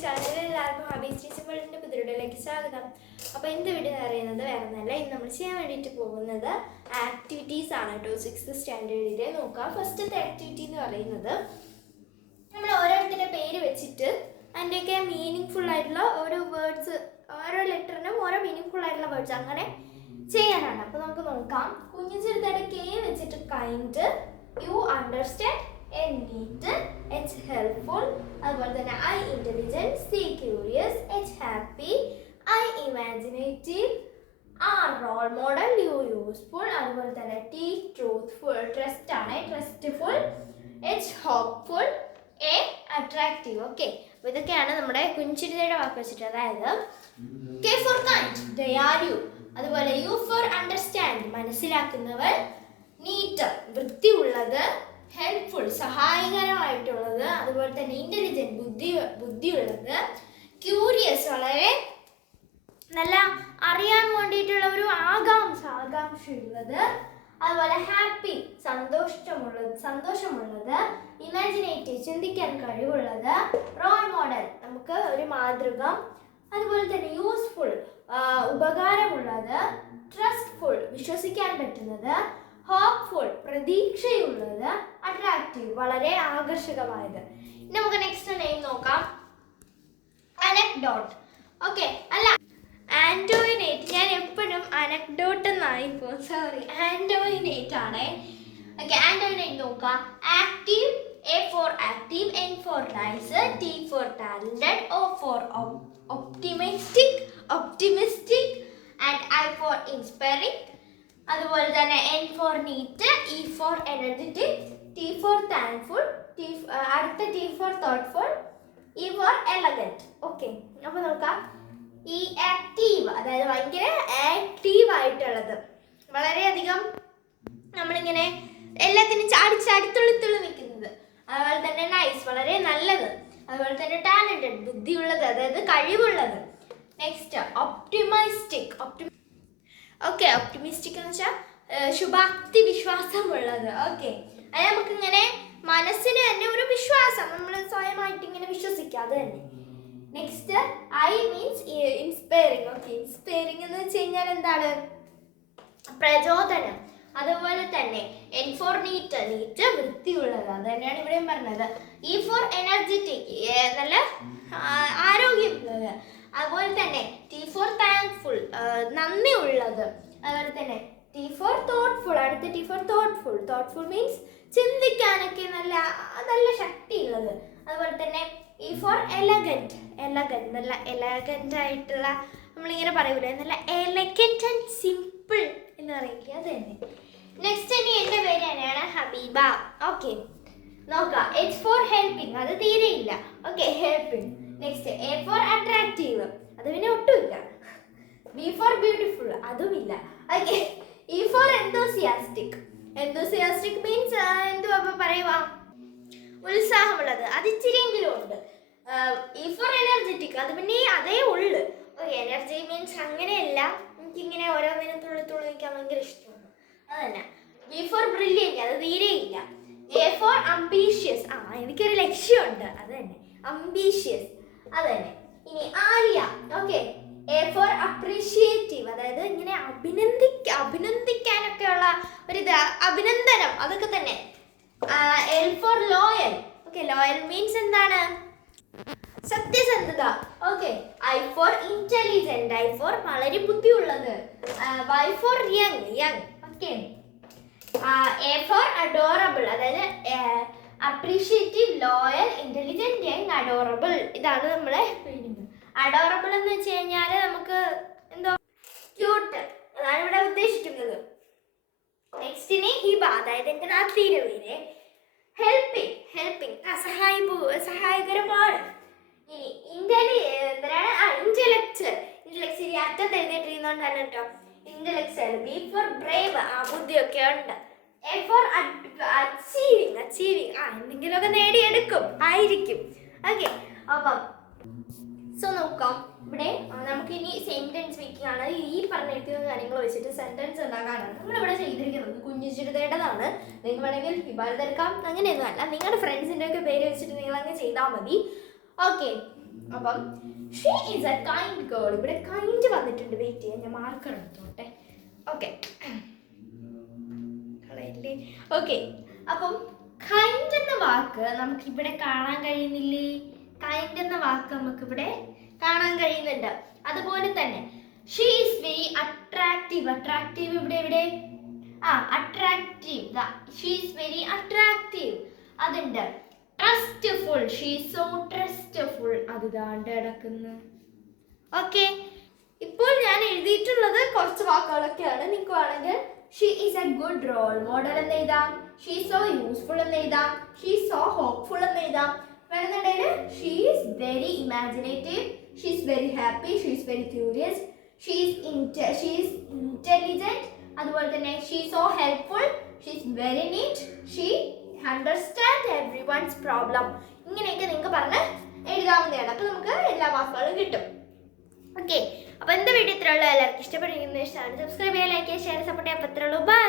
ചാനലിൽ എല്ലാവർക്കും ഹബീസ് ടീച്ചിങ് വേൾഡിൻ്റെ പുതിയയിലേക്ക് സ്വാഗതം. അപ്പോൾ ഇന്ന് വീഡിയോ പറയുന്നത് വേറെ ഒന്നല്ല, ഇന്ന് നമ്മൾ ചെയ്യാൻ വേണ്ടിയിട്ട് പോകുന്നത് ആക്ടിവിറ്റീസ് ആണ് കേട്ടോ. 6th സ്റ്റാൻഡേർഡിലെ നോക്കാം. ഫസ്റ്റത്തെ ആക്ടിവിറ്റി എന്ന് പറയുന്നത് നമ്മൾ ഓരോരുത്തരുടെ പേര് വെച്ചിട്ട് അതിൻ്റെയൊക്കെ മീനിങ് ഫുൾ ആയിട്ടുള്ള ഓരോ വേർഡ്സ്, ഓരോ ലെറ്ററിനും ഓരോ മീനിങ് ഫുൾ ആയിട്ടുള്ള വേർഡ്സ് അങ്ങനെ ചെയ്യാനാണ്. അപ്പോൾ നമുക്ക് നോക്കാം. കുഞ്ഞു ചെറുതായിട്ട് കെ വെച്ചിട്ട് kind, you understand, N neat, H helpful, അതുപോലെ തന്നെ I intelligent, C curious, H happy, I imaginative, R role model, U useful, അതുപോലെ തന്നെ T truthful, trust ആണ്, trustful, H hopeful, A attractive. Okay, അപ്പോൾ ഇതൊക്കെയാണ് നമ്മുടെ കുഞ്ചിരിതയുടെ വാക്ക് വെച്ചിട്ട്. അതായത് K for kind, ദയാലു, അതുപോലെ U for understand, മനസ്സിലാക്കുന്നവർ, neat വൃത്തിയുള്ളത്, ഹെൽപ്ഫുൾ സഹായകരമായിട്ടുള്ളത്, അതുപോലെ തന്നെ ഇൻ്റലിജൻറ്റ് ബുദ്ധിയുള്ളത്, ക്യൂരിയസ് വളരെ നല്ല അറിയാൻ വേണ്ടിയിട്ടുള്ള ഒരു ആകാംക്ഷയുള്ളത്, അതുപോലെ ഹാപ്പി സന്തോഷമുള്ളത്, ഇമാജിനേറ്റീവ് ചിന്തിക്കാൻ കഴിവുള്ളത്, റോൾ മോഡൽ നമുക്ക് ഒരു മാതൃക, അതുപോലെ തന്നെ യൂസ്ഫുൾ ഉപകാരമുള്ളത്, ട്രസ്റ്റ്ഫുൾ വിശ്വസിക്കാൻ പറ്റുന്നത്, ഹോപ്പ്ഫുൾ പ്രതീക്ഷയുള്ളത്, അട്രാക്റ്റീവ് വളരെ ആകർഷകമായത്. ഇനി നമുക്ക് നെക്സ്റ്റ് നെയിം നോക്കാം. അനക്ഡോട്ട്. ഓക്കെ, അല്ല ആൻറ്റോയിനേറ്റ്, ഞാൻ എപ്പോഴും അനക്ഡോട്ട് എന്നായിപ്പോ, സോറി, ആൻറ്റോയിനേറ്റ് ആണേ. ഓക്കെ, ആൻറ്റോയിനേറ്റ് നോക്കാം. Active, A for active, N for nice, T for talented, O for optimistic and I for inspiring. അതുപോലെ തന്നെ N for neat, E for energetic, T for thankful, അടുത്ത T for thoughtful, E for elegant. Okay, അപ്പോൾ നോക്കാം. ഈ active അതായത് ഭയങ്കര active ആയിട്ടുള്ളത്, വളരെയധികം നമ്മളിങ്ങനെ എല്ലാത്തിനും ചാടി തുള്ളി നിൽക്കുന്നത്. അതുപോലെ തന്നെ നൈസ് വളരെ നല്ലത്, അതുപോലെ തന്നെ ടാലന്റഡ് ബുദ്ധിയുള്ളത്, അതായത് കഴിവുള്ളത്. Next optimistic. ഓക്കെ, ഒപ്റ്റിമിസ്റ്റിക് എന്ന് വെച്ചാൽ ശുഭാപ്തി വിശ്വാസമുള്ളത്. ഓക്കെ, അത് നമുക്കിങ്ങനെ മനസ്സിന് തന്നെ ഒരു വിശ്വാസം, നമ്മൾ സ്വയമായിട്ട് ഇങ്ങനെ വിശ്വസിക്കുക, അത് തന്നെ. Next I means inspiring. Okay, inspiring എന്ന് വെച്ച് കഴിഞ്ഞാൽ എന്താണ്? പ്രചോദനം. അതുപോലെ തന്നെ എൻ ഫോർ നീറ്റ് വൃത്തിയുള്ളത്, അത് തന്നെയാണ് ഇവിടെയും പറഞ്ഞത്. ഇ ഫോർ എനർജറ്റിക് നല്ല ആരോഗ്യമുള്ളത്. അതുപോലെ തന്നെ ടി ഫോർ താങ്ക്ഫുൾ നന്ദി ഉള്ളത്. അതുപോലെ തന്നെ ടി ഫോർ തോട്ട്ഫുൾ, അടുത്ത ടി ഫോർ തോട്ട്ഫുൾ മീൻസ് ചിന്തിക്കാനൊക്കെ നല്ല ശക്തിയുള്ളത്. അതുപോലെ തന്നെ ഇ ഫോർ എലഗൻറ്റ് നല്ല എലഗൻ്റ് ആയിട്ടുള്ള, നമ്മളിങ്ങനെ പറയൂലേ നല്ല എലഗൻറ്റ് ആൻഡ് സിമ്പിൾ എന്ന് പറയില്ലേ, അത് തന്നെ. നെക്സ്റ്റ് ഇനി എൻ്റെ പേര് തന്നെയാണ് ഹബീബ. ഓക്കെ, നോക്കാം. എച്ച് ഫോർ ഹെൽപ്പിംഗ്, അത് തീരെയില്ല. Okay, helping. Next A for attractive, അത് പിന്നെ ഒട്ടുമില്ല. ബി ഫോർ ബ്യൂട്ടിഫുൾ, അതുമില്ല. Okay, E for enthusiastic means എന്തുവാ പറയുക, ഉത്സാഹമുള്ളത്, അത് ഇച്ചിരിയെങ്കിലും ഉണ്ട്. ഇ ഫോർ എനർജറ്റിക്, അത് പിന്നെ അതേ ഉള്ളു. ഓക്കെ, എനർജി മീൻസ് അങ്ങനെയല്ല, എനിക്കിങ്ങനെ ഓരോന്നിനും തുള്ളി നിൽക്കാൻ ഭയങ്കര ഇഷ്ടമാണ്, അത് തന്നെ. ബി ഫോർ ബ്രില്യൻറ്റ്, അത് തീരെയില്ല. എ ഫോർ അംബീഷ്യസ്, എനിക്കൊരു ലക്ഷ്യമുണ്ട്, അത് തന്നെ, അംബീഷ്യസ്, അത് തന്നെ. ഇനി Alia. Okay, A for appreciative, അതായത് ഇങ്ങനെ അഭിനന്ദിക്കാനൊക്കെയുള്ള ഒരിത്, അഭിനന്ദനം, അതൊക്കെ തന്നെ. L for loyal. Okay, loyal means എന്താണ്? സത്യസന്ധത. Okay, I for intelligent, I for വളരെ ബുദ്ധിയുള്ളത്. Y for young. Okay, A for adorable, അതായത് appreciative, loyal, intelligent, young, adorable. ഇതാണ് നമ്മളെ മീനിങ്. അഡോറബിൾ എന്ന് വെച്ച് കഴിഞ്ഞാൽ നമുക്ക് എന്തോ ക്യൂട്ട്, അതാണ് ഇവിടെ ഉദ്ദേശിക്കുന്നത്. നെക്സ്റ്റിന് ഹിബ, അതായത് എൻ്റെ നാത്തീൻ്റെ പേര്. ഹെൽപ്പിംഗ് സഹായകരമാണ്. ഇനി ഇന്റലക്ച്വൽ അറ്റത്ത് എഴുതിയിട്ടിരുന്നോണ്ടാണ് കേട്ടോ, ഇന്റലക്ച്വൽ. ബി ഫോർ ബ്രേവ്, ബുദ്ധിയൊക്കെ ഉണ്ട്. എ ഫോർ അച്ചീവിങ്, എന്തെങ്കിലുമൊക്കെ നേടിയെടുക്കും ആയിരിക്കും. ഓക്കെ, അപ്പം നോക്കാം. ഇവിടെ നമുക്കിനി സെന്റൻസ് മേക്കിംഗ് ആണ്. ഈ പറഞ്ഞിരിക്കുന്ന കാര്യങ്ങൾ വെച്ചിട്ട് സെന്റൻസ് ഉണ്ടാക്കാനാണ് നമ്മളിവിടെ ചെയ്തിരിക്കുന്നത്. കുഞ്ഞു ചെറുതേടതാണ്. നിങ്ങൾക്ക് വേണമെങ്കിൽ ഹിബാരത് എടുക്കാം, അങ്ങനെയൊന്നും അല്ല. നിങ്ങളുടെ ഫ്രണ്ട്സിൻ്റെ ഒക്കെ പേര് വെച്ചിട്ട് നിങ്ങൾ അങ്ങ് ചെയ്താൽ മതി. ഓക്കെ, അപ്പം she is A kind girl. ഇവിടെ കൈൻഡ് വന്നിട്ടുണ്ട്. വെയിറ്റ് ചെയ്യാൻ ഞാൻ മാർക്കർ എടുത്തോട്ടെ. Okay okay. അപ്പം കൈൻഡ് എന്ന വാക്ക് നമുക്ക് ഇവിടെ കാണാൻ കഴിയുന്നില്ലേ? കൈൻഡ് എന്ന വാക്ക് നമുക്ക് ഇവിടെ കാണാൻ കഴിയുന്നുണ്ട്. അതുപോലെ തന്നെ she is very attractive. Attractive ഇവിടെ attractive. She is very attractive. അതുണ്ട്. Trustful. She is so trustful. അത് ദാണ്ട് കിടക്കുന്നു. ഓക്കെ, ഇപ്പോൾ ഞാൻ എഴുതിയിട്ടുള്ളത് കുറച്ച് വാക്കുകളൊക്കെയാണ്. നിങ്ങൾക്ക് വേണമെങ്കിൽ she is a good role model എന്ന് എഴുതാം. ഷീ ഈസ് സോ യൂസ്ഫുൾ എന്ന് എഴുതാം. ഷീ ഈസ് സോ ഹോപ്പ്ഫുൾ എന്ന് എഴുതാം. വേണമെന്നുണ്ടെങ്കിൽ she is very imaginative. She is very happy. She is very curious. She is intelligent. അതുപോലെ തന്നെ she is so helpful. She is very neat. She understand everyone's problem. ഇങ്ങനെയൊക്കെ നിങ്ങൾക്ക് പറഞ്ഞ് എഴുതാവുന്നതാണ്. അപ്പോൾ നമുക്ക് എല്ലാ വാക്കുകളും കിട്ടും. ഓക്കെ, അപ്പോൾ എന്താ വീഡിയോ ഇത്രയുള്ളൂ. എല്ലാവർക്കും ഇഷ്ടപ്പെടുന്ന ഇഷ്ടമാണ്. സബ്സ്ക്രൈബ് ചെയ്യുക, ലൈക്ക് ചെയ്യുക, ഷെയർ, സപ്പോർട്ട് ചെയ്യാൻ. അപ്പോൾ ഇത്രയുള്ളൂ. ബൈ.